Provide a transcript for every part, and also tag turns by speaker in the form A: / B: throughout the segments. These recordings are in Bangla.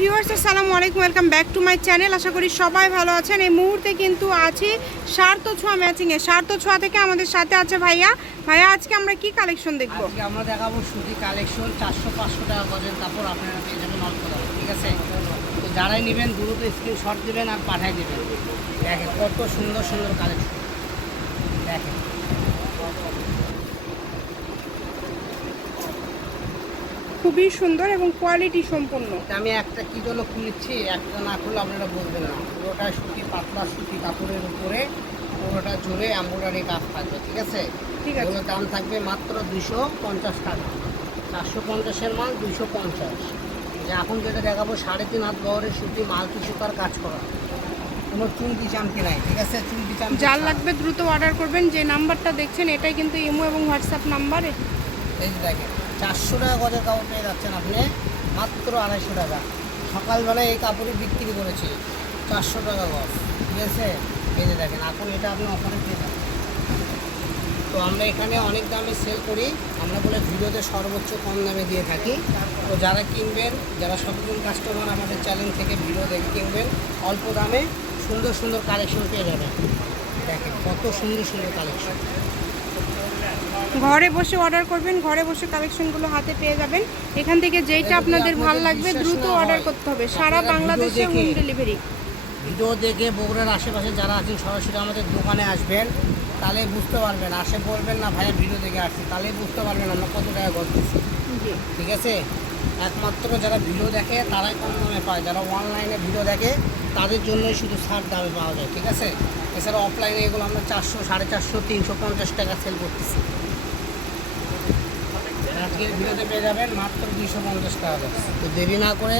A: ভিউয়ার্স, আসসালামু আলাইকুম, welcome back to my channel. আশা করি সবাই ভালো আছেন। এই মুহূর্তে কিন্তু আছি সার্থ ছোঁয়া ম্যাচিংয়ে সার্থ ছোঁয়া থেকে আমাদের সাথে আছে ভাইয়া। ভাইয়া, আজকে আমরা কি কালেকশন দেখব?
B: আজকে আমরা দেখাবো সুতি কালেকশন চারশো পাঁচশো টাকা গজের কাপড় আপনারা পেয়ে যাবেন অল্প দামে, ঠিক আছে? তো যারাই নেবেন, দ্রুত স্ক্রিনশট দেবেন আর পাঠিয়ে দেবেন। দেখেন কত সুন্দর সুন্দর কালেকশন দেখেন
A: খুবই সুন্দর এবং কোয়ালিটি সম্পন্ন।
B: আমি একটা কি জন্য খুলেছি একটা না খুলে আপনারা বলবেন না। পুরোটা সুতি পাতলা সুতি কাপড়ের উপরে পুরোটা জুড়ে এম্ব্রয়ডারি কাজ থাকবে ঠিক আছে?
A: ঠিক আছে।
B: দাম থাকবে মাত্র দুশো পঞ্চাশ টাকা। চারশো পঞ্চাশের মাল দুশো পঞ্চাশ। যে এখন যেটা দেখাবো সাড়ে তিন হাত বহরের সুতি মাল্টি সুতার কাজ করা। কোনো চুমকি চামকি নাই ঠিক আছে? চুমকি চামকি
A: যার লাগবে দ্রুত অর্ডার করবেন। যে নাম্বারটা দেখছেন এটাই কিন্তু ইমো এবং হোয়াটসঅ্যাপ নাম্বার।
B: এই দেখেন। চারশো টাকা গজের কাপড় পেয়ে যাচ্ছেন আপনি, মাত্র আড়াইশো টাকা। সকালবেলায় এই কাপড়ই বিক্রি করেছি, চারশো টাকা গজ। ঠিক আছে? যে দেখেন, এখন এটা আপনি অফারে পেয়ে যাবেন। তো আমরা এখানে অনেক দামে সেল করি, আমরা বলে ভিডিওতে সর্বোচ্চ কম দামে দিয়ে থাকি। তো যারা কিনবেন, যারা সচেতন কাস্টমার আমাদের চ্যানেল থেকে ভিডিও দেখে কিনবেন, অল্প দামে সুন্দর সুন্দর কালেকশন পেয়ে যাবেন। দেখেন, কত সুন্দর সুন্দর কালেকশন
A: ঘরে বসে অর্ডার করবেন ঘরে বসে কালেকশনগুলো হাতে পেয়ে যাবেন। এখান থেকে যেইটা আপনাদের ভালো লাগবে দ্রুত অর্ডার করতে হবে। সারা বাংলাদেশে হোম ডেলিভারি
B: ভিডিও দেখে বগুড়ার আশেপাশে যারা আছেন সরাসরি আমাদের দোকানে আসবেন তাহলে বুঝতে পারবেন। আসে বলবেন না ভাইয়া ভিডিও দেখে আসছি। তাহলে বুঝতে পারবেন আমরা কত টাকা করতেছি ঠিক আছে? একমাত্র যারা ভিডিও দেখে তারাই কম দামে পায়। যারা অনলাইনে ভিডিও দেখে তাদের জন্যই শুধু ছাড় দামে পাওয়া যায়। ঠিক আছে? এছাড়া অফলাইনে এগুলো আমরা চারশো সাড়ে চারশো তিনশো পঞ্চাশ টাকা সেল করতেছি। আজকের ভিডিওতে পেয়ে যাবেন মাত্র দুইশো পঞ্চাশ টাকা করে। তো দেরি না করে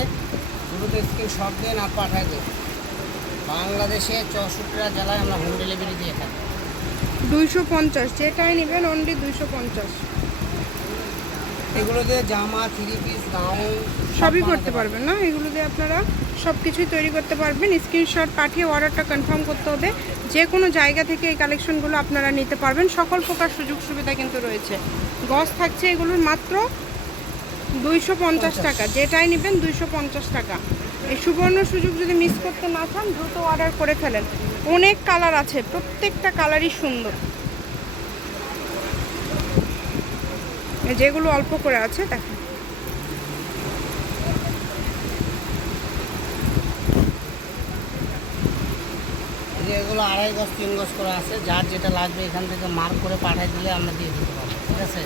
B: শুরুতে সব দিন দেন আর পাঠায় দেন। বাংলাদেশে চৌষট্টিটা জেলায় আমরা হোম ডেলিভারি দিয়ে থাকি।
A: দুইশো পঞ্চাশ যেটাই নেবেন অনলি দুইশো পঞ্চাশ।
B: এগুলোতে জামা থ্রি পিস গাউন
A: সবই করতে পারবেন। না? এগুলো দিয়ে আপনারা সব কিছুই তৈরি করতে পারবেন। স্ক্রিনশট পাঠিয়ে অর্ডারটা কনফার্ম করতে হবে। যে কোনো জায়গা থেকে এই কালেকশনগুলো আপনারা নিতে পারবেন। সকল প্রকার সুযোগ সুবিধা কিন্তু রয়েছে। গজ থাকছে এগুলোর মাত্র দুইশো পঞ্চাশ টাকা। যেটাই নেবেন দুইশো পঞ্চাশ টাকা। এই সুবর্ণ সুযোগ যদি মিস করতে না চান দ্রুত অর্ডার করে ফেলেন। অনেক কালার আছে প্রত্যেকটা কালারই সুন্দর এই যেগুলো অল্প করে আছে দেখেন।
B: এই এগুলো আড়াই গজ তিন গজ করে আছে যার যেটা লাগবে এখান থেকে মার্ক করে পাঠিয়ে দিলে আমরা দিয়ে দিতে পারব ঠিক আছে?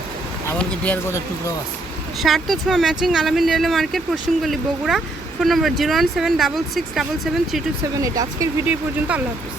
B: এমনকি দেড় গজের টুকরো আছে।
A: তো Chhoya matching Alamin railway market পশ্চিমগলি Bogura. Phone number zero one seven double six double seven three two seven eight. আজকের ভিডিও পর্যন্ত আল্লাহ হাফিজ।